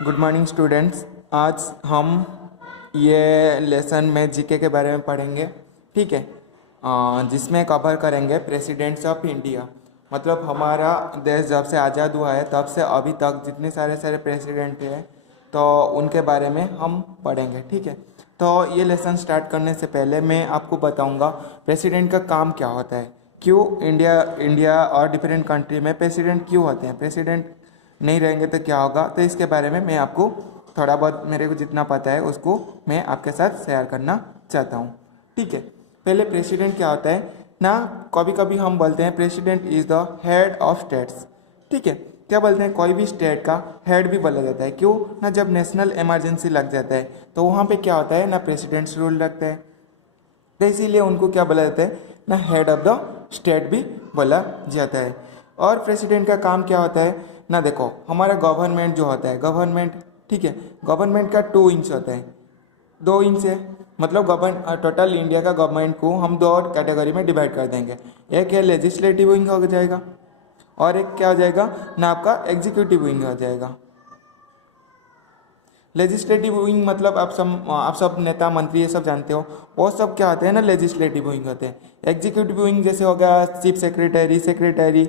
Good morning students. आज हम ये लेसन में जीके के बारे में पढ़ेंगे, ठीक है। जिसमें कवर करेंगे प्रेसिडेंट्स ऑफ इंडिया, मतलब हमारा देश जब से आज़ाद हुआ है तब से अभी तक जितने सारे प्रेसिडेंट हैं तो उनके बारे में हम पढ़ेंगे, ठीक है। तो ये लेसन स्टार्ट करने से पहले मैं आपको बताऊंगा प्रेसिडेंट का काम क्या होता है, क्यों इंडिया और डिफरेंट कंट्री में प्रेसिडेंट क्यों होते हैं, प्रेसिडेंट नहीं रहेंगे तो क्या होगा। तो इसके बारे में मैं आपको थोड़ा बहुत मेरे को जितना पता है उसको मैं आपके साथ शेयर करना चाहता हूँ, ठीक है। पहले प्रेसिडेंट क्या होता है ना, कभी कभी हम बोलते हैं president is the head of states, ठीक है। क्या बोलते हैं, कोई भी स्टेट का हेड भी बोला जाता है, क्यों ना जब नेशनल इमरजेंसी लग जाता है तो वहाँ पे क्या होता है ना, प्रेसिडेंट्स रूल रखते हैं, तो इसीलिए उनको क्या बोला जाता है ना, हेड ऑफ द स्टेट भी बोला जाता है। और प्रेसिडेंट का काम क्या होता है ना, देखो हमारा गवर्नमेंट जो होता है, गवर्नमेंट, ठीक है, गवर्नमेंट का 2 इंच होता है, 2 इंच है, मतलब टोटल इंडिया का गवर्नमेंट को हम 2 कैटेगरी में डिवाइड कर देंगे। एक है लेजिस्लेटिव विंग हो जाएगा और एक क्या हो जाएगा ना, आपका एग्जीक्यूटिव विंग हो जाएगा। लेजिस्लेटिव विंग मतलब आप सब नेता मंत्री ये सब जानते हो, वो सब क्या होते हैं ना, लेजिस्लेटिव विंग होते हैं। एग्जीक्यूटिव विंग जैसे हो गया चीफ सेक्रेटरी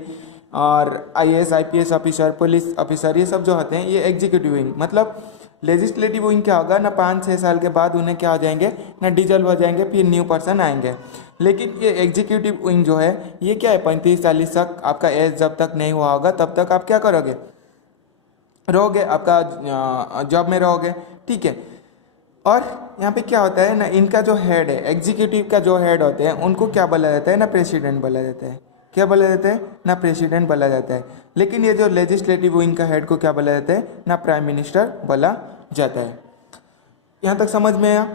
और IAS IPS officer, police officer, ये सब जो होते हैं ये एग्जीक्यूटिव विंग। मतलब लेजिस्लेटिव विंग क्या होगा ना, 5-6 साल के बाद उन्हें क्या हो जाएंगे ना, डिजल्व हो जाएंगे, फिर न्यू पर्सन आएंगे। लेकिन ये एग्जीक्यूटिव विंग जो है ये क्या है, 35-40 तक आपका एज जब तक नहीं हुआ होगा तब तक आप क्या करोगे, रहोगे, आपका जॉब में रहोगे, ठीक है। और यहाँ पे क्या होता है ना, इनका जो हेड है, एग्जीक्यूटिव का जो हेड होते हैं उनको क्या बोला जाता है ना, प्रेसिडेंट बोला जाता है। क्या बोला जाता है ना, प्रेसिडेंट बोला जाता है। लेकिन ये जो लेजिस्लेटिव विंग का हेड को क्या बोला जाता है ना, प्राइम मिनिस्टर बोला जाता है। यहाँ तक समझ में आया।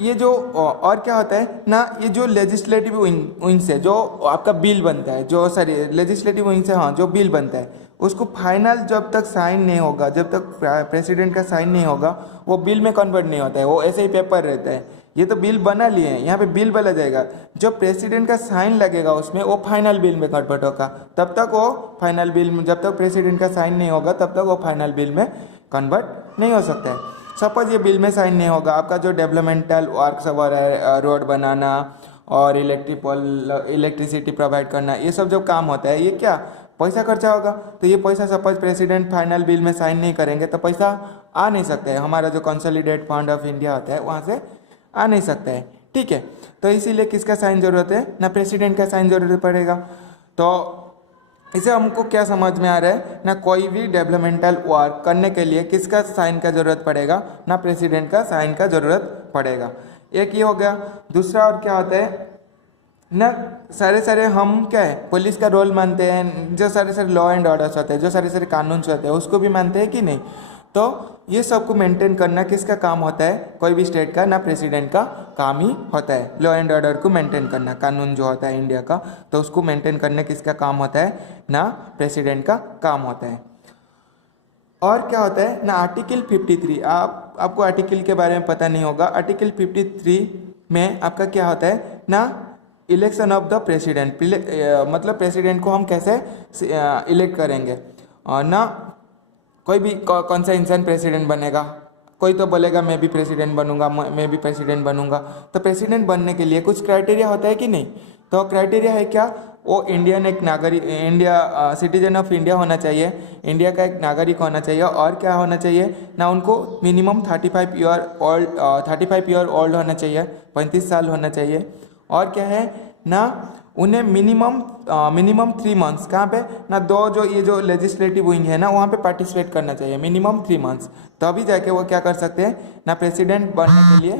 ये जो और क्या होता है ना, ये जो लेजिस्लेटिव विंग से जो आपका बिल बनता है, जो सॉरी लेजिस्लेटिव विंग से हाँ जो बिल बनता है उसको फाइनल जब तक साइन नहीं होगा, जब तक प्रेसिडेंट का साइन नहीं होगा वो बिल में कन्वर्ट नहीं होता है, वो ऐसे ही पेपर रहता है। ये तो बिल बना लिए हैं, यहाँ पे बिल बोला जाएगा, जब प्रेसिडेंट का साइन लगेगा उसमें वो फाइनल बिल में कन्वर्ट होगा, तब तक वो फाइनल बिल में, जब तक प्रेसिडेंट का साइन नहीं होगा तब तक वो फाइनल बिल में कन्वर्ट नहीं हो सकता है। सपोज ये बिल में साइन नहीं होगा, आपका जो डेवलपमेंटल वर्क सब हो रहा है, रोड बनाना और इलेक्ट्रिसिटी प्रोवाइड करना, ये सब जो काम होता है ये क्या पैसा खर्चा होगा। तो ये पैसा सपोज प्रेसिडेंट फाइनल बिल में साइन नहीं करेंगे तो पैसा आ नहीं सकता है, हमारा जो कंसोलिडेट फंड ऑफ इंडिया होता है वहाँ से आ नहीं सकता है, ठीक है। तो इसीलिए किसका साइन जरूरत है ना, प्रेसिडेंट का साइन जरूरत पड़ेगा। तो इसे हमको क्या समझ में आ रहा है ना, कोई भी डेवलपमेंटल वर्क करने के लिए किसका साइन का जरूरत पड़ेगा ना, प्रेसिडेंट का साइन का जरूरत पड़ेगा। एक ये हो गया। दूसरा और क्या होता है ना, सारे हम क्या है पुलिस का रोल मानते हैं, जो सारे लॉ एंड ऑर्डर्स होते हैं, जो सारे कानून होते हैं उसको भी मानते हैं कि नहीं। तो ये सबको मेंटेन करना किसका काम होता है, कोई भी स्टेट का ना, प्रेसिडेंट का काम ही होता है। लॉ एंड ऑर्डर को मेंटेन करना, कानून जो होता है इंडिया का, तो उसको मेंटेन करने किसका काम होता है ना, प्रेसिडेंट का काम होता है। और क्या होता है ना, आर्टिकल 53, आपको आर्टिकल के बारे में पता नहीं होगा। आर्टिकल 53 में आपका क्या होता है ना, इलेक्शन ऑफ द प्रेसिडेंट, मतलब प्रेसिडेंट को हम कैसे इलेक्ट करेंगे और ना, कोई भी कौन सा इंसान प्रेसिडेंट बनेगा, कोई तो बोलेगा मैं भी प्रेसिडेंट बनूंगा, मैं भी प्रेसिडेंट बनूंगा। तो प्रेसिडेंट बनने के लिए कुछ क्राइटेरिया होता है कि नहीं। तो क्राइटेरिया है क्या, वो इंडियन एक नागरिक, सिटीजन ऑफ इंडिया होना चाहिए, इंडिया का एक नागरिक होना चाहिए। और क्या होना चाहिए ना, उनको मिनिमम 35 ईयर ओल्ड होना चाहिए, 35 साल होना चाहिए। और क्या है ना, उन्हें मिनिमम 3 मंथ्स कहाँ पे ना, जो ये जो लेजिस्लेटिव विंग है ना वहाँ पे पार्टिसिपेट करना चाहिए, मिनिमम 3 मंथ्स, तभी जाके वो क्या कर सकते हैं ना, प्रेसिडेंट बनने के लिए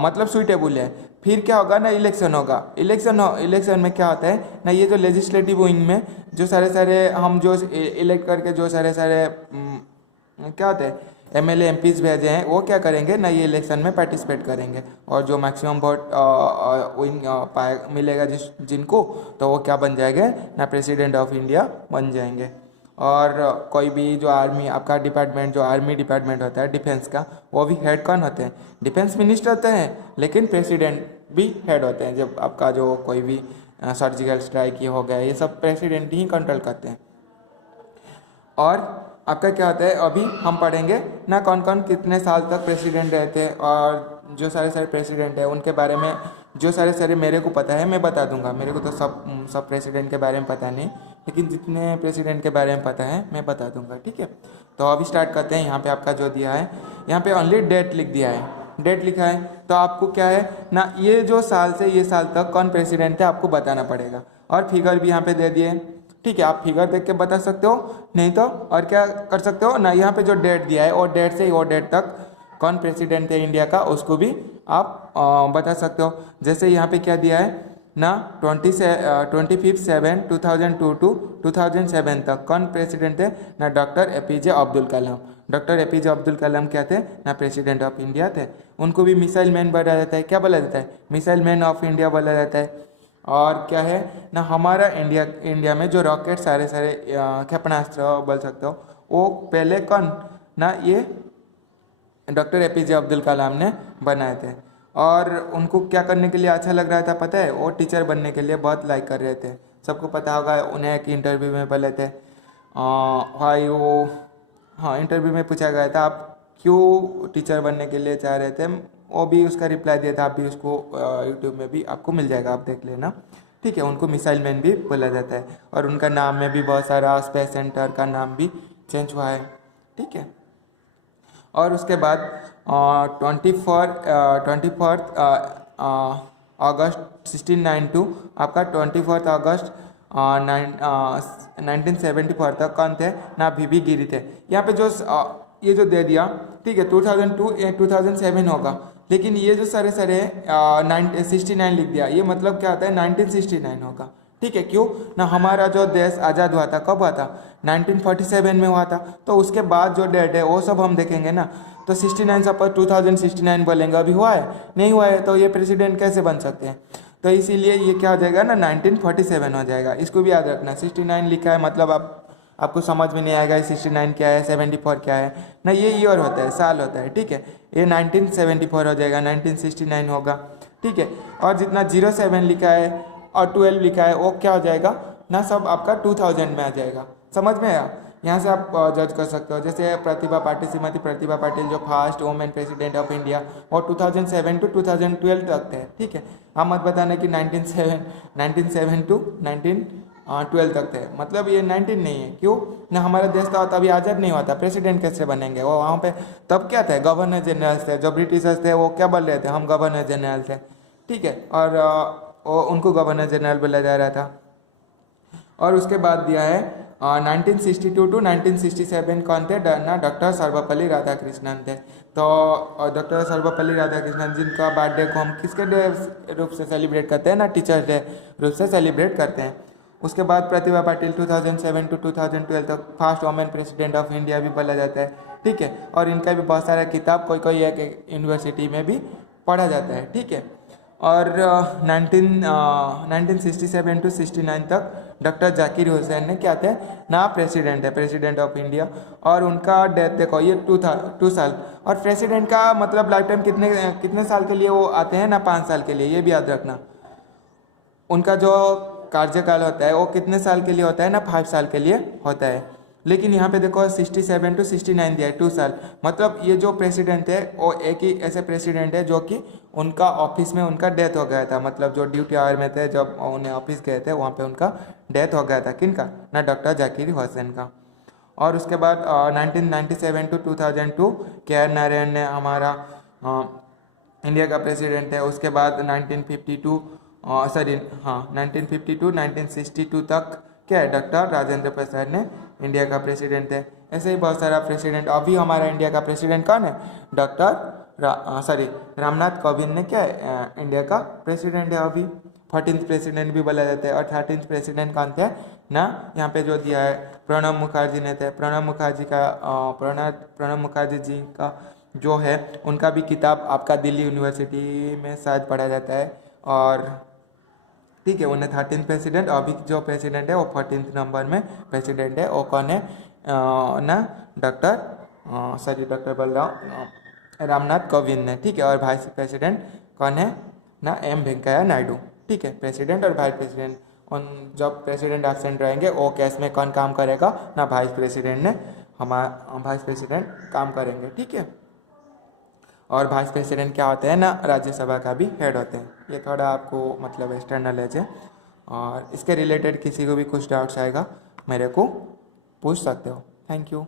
मतलब सुइटेबल है। फिर क्या होगा ना, इलेक्शन होगा। इलेक्शन में क्या होता है ना, ये जो लेजिस्लेटिव विंग में जो सारे हम जो इलेक्ट करके जो सारे क्या होते हैं एमएलए एमपीज भेजे हैं, वो क्या करेंगे ना, ये इलेक्शन में पार्टिसिपेट करेंगे और जो मैक्सिमम वोट मिलेगा जिनको, तो वो क्या बन जाएंगे ना, प्रेसिडेंट ऑफ इंडिया बन जाएंगे। और कोई भी जो आर्मी आपका डिपार्टमेंट, जो आर्मी डिपार्टमेंट होता है डिफेंस का, वो भी हेड कौन होते हैं, डिफेंस मिनिस्टर होते हैं, लेकिन प्रेसिडेंट भी हेड होते हैं। जब आपका जो कोई भी सर्जिकल स्ट्राइक ये हो गया, ये सब प्रेसिडेंट ही कंट्रोल करते हैं। और आपका क्या होता है, अभी हम पढ़ेंगे ना कौन कौन कितने साल तक प्रेसिडेंट रहते हैं, और जो सारे सारे प्रेसिडेंट हैं उनके बारे में जो सारे सारे मेरे को पता है मैं बता दूंगा। मेरे को तो सब प्रेसिडेंट के बारे में पता नहीं, लेकिन जितने प्रेसिडेंट के बारे में पता है मैं बता दूंगा, ठीक है। तो अभी स्टार्ट करते हैं। यहाँ पे आपका जो दिया है, यहाँ पे ओनली डेट लिख दिया है, डेट लिखा है। तो आपको क्या है ना, ये जो साल से ये साल तक कौन प्रेसिडेंट है आपको बताना पड़ेगा, और फिगर भी यहाँ पे दे दिए, ठीक है। आप फिगर देख के बता सकते हो, नहीं तो और क्या कर सकते हो ना, यहाँ पे जो डेट दिया है और डेट से वो डेट तक कौन प्रेसिडेंट है इंडिया का उसको भी आप बता सकते हो। जैसे यहाँ पे क्या दिया है ना, 25/7/2002 टू 2007 तक कौन प्रेसिडेंट है ना, doctor APJ Abdul Kalam. Doctor APJ Abdul Kalam क्या थे ना, प्रेसिडेंट ऑफ इंडिया थे। उनको भी मिसाइल मैन बोला जाता है, क्या बोला जाता है, मिसाइल मैन ऑफ इंडिया बोला जाता है। और क्या है ना, हमारा इंडिया में जो रॉकेट सारे सारे क्षेपणास्त्र बोल सकते हो, वो पहले कौन ना, ये डॉक्टर APJ अब्दुल कलाम ने बनाए थे। और उनको क्या करने के लिए अच्छा लग रहा था पता है, वो टीचर बनने के लिए बहुत लाइक कर रहे थे। सबको पता होगा, उन्हें एक इंटरव्यू में बोले थे भाई वो, हाँ इंटरव्यू में पूछा गया था आप क्यों टीचर बनने के लिए चाह रहे थे, वो भी उसका रिप्लाई दिया था। आप भी उसको यूट्यूब में भी आपको मिल जाएगा, आप देख लेना, ठीक है। उनको मिसाइल मैन भी बोला जाता है, और उनका नाम में भी बहुत सारा स्पेस सेंटर का नाम भी चेंज हुआ है, ठीक है। और उसके बाद 24 अगस्त 1692 आपका 24 अगस्त 1974 तक कौन थे ना, VV गिरी थे। यहाँ पे जो ये जो दे दिया, ठीक है, 2002 या 2007 होगा, लेकिन ये जो सारे सारे 69 लिख दिया, ये मतलब क्या होता है 1969 होगा, ठीक है। क्यों ना, हमारा जो देश आज़ाद हुआ था कब हुआ था, 1947 में हुआ था। तो उसके बाद जो डेट है वो सब हम देखेंगे ना, तो 69 से पर 2069 बोलेंगे, अभी हुआ है नहीं हुआ है, तो ये प्रेसिडेंट कैसे बन सकते हैं। तो इसीलिए ये क्या हो जाएगा ना, 1947 हो जाएगा। इसको भी याद रखना, 69 लिखा है मतलब आपको समझ में नहीं आएगा 69 क्या है, 74 क्या है ना, ये ईयर होता है, साल होता है, ठीक है। ये 1974 हो जाएगा, 1969 होगा, ठीक है। और जितना 07 लिखा है और 12 लिखा है वो क्या हो जाएगा ना, सब आपका 2000 में आ जाएगा। समझ में आया, यहाँ से आप जज कर सकते हो। जैसे प्रतिभा पाटिल, श्रीमती प्रतिभा पाटिल जो first women president of India, वो 2007 टू 2012 तक थे, ठीक है। हम मत बताना कि 1907 टू 1912 तक थे, मतलब ये 19 नहीं है। क्यों ना, हमारा देश था तभी आज़ाद नहीं हुआ था, प्रेसिडेंट कैसे बनेंगे वो, वहाँ पे तब क्या थे, गवर्नर जनरल थे। जो ब्रिटिशर्स थे वो क्या बोल रहे थे, हम गवर्नर जनरल थे, ठीक है। और उनको गवर्नर जनरल बोला जा रहा था। और उसके बाद दिया है 1962 टू 1967 कौन थे ना, डॉक्टर सर्वपल्ली राधाकृष्णन थे। तो डॉक्टर सर्वपल्ली राधाकृष्णन जिनका बर्थडे को हम किसके डे रूप से सेलिब्रेट करते हैं ना, टीचर्स डे रूप से सेलिब्रेट करते हैं। उसके बाद प्रतिभा पाटिल 2007 टू 2012 तक first women president of India भी बोला जाता है, ठीक है। और इनका भी बहुत सारा किताब कोई कोई एक यूनिवर्सिटी में भी पढ़ा जाता है, ठीक है। और 1967 टू 69 तक डॉक्टर जाकिर हुसैन ने क्या थे ना, प्रेसिडेंट है, प्रेसिडेंट ऑफ इंडिया। और उनका डेथ देखो ये 2 साल। और प्रेसिडेंट का मतलब लाइफ टाइम कितने साल के लिए वो आते हैं ना, 5 साल के लिए, ये भी याद रखना। उनका जो कार्यकाल होता है वो कितने साल के लिए होता है ना, 5 साल के लिए होता है। लेकिन यहाँ पे देखो 67 टू 69 दिया है, 2 साल। मतलब ये जो प्रेसिडेंट है वो एक ही ऐसे प्रेसिडेंट है जो कि उनका ऑफिस में उनका डेथ हो गया था, मतलब जो ड्यूटी आवर में थे, जब उन्हें ऑफिस गए थे वहाँ पे उनका डेथ हो गया था। किनका ना, डॉक्टर जाकिर हुसैन का। और उसके बाद 1997 टू 2002 KR नारायण ने हमारा इंडिया का प्रेसिडेंट है। उसके बाद 1952 1962 तक क्या है, डॉक्टर राजेंद्र प्रसाद ने इंडिया का प्रेसिडेंट थे। ऐसे ही बहुत सारा प्रेसिडेंट। अभी हमारा इंडिया का प्रेसिडेंट कौन है, रामनाथ कोविंद ने क्या है इंडिया का प्रेसिडेंट है अभी। 14th प्रेसिडेंट भी बोला जाता है। और 13th प्रेसिडेंट कौन थे ना, यहाँ पे जो दिया है प्रणब मुखर्जी ने थे। प्रणब मुखर्जी जी का जो है उनका भी किताब आपका दिल्ली यूनिवर्सिटी में शायद पढ़ा जाता है। और ठीक है, उन्हें 13th प्रेसिडेंट, अभी जो प्रेसिडेंट है वो 14th नंबर में प्रेसिडेंट है। वो कौन है ना, डॉक्टर बलराम रामनाथ कोविंद ने, ठीक है। और वाइस प्रेसिडेंट कौन है ना, M वेंकैया नायडू, ठीक है। प्रेसिडेंट और वाइस प्रेसिडेंट, उन जब प्रेसिडेंट एब्सेंट रहेंगे वो केस में कौन काम करेगा ना, वाइस प्रेसिडेंट ने हमारा वाइस प्रेसिडेंट काम करेंगे, ठीक है। और वाइस प्रेसिडेंट क्या होते हैं ना, राज्यसभा का भी हेड होते हैं। ये थोड़ा आपको मतलब एक्स्ट्रा नॉलेज है, और इसके रिलेटेड किसी को भी कुछ डाउट्स आएगा मेरे को पूछ सकते हो। Thank you.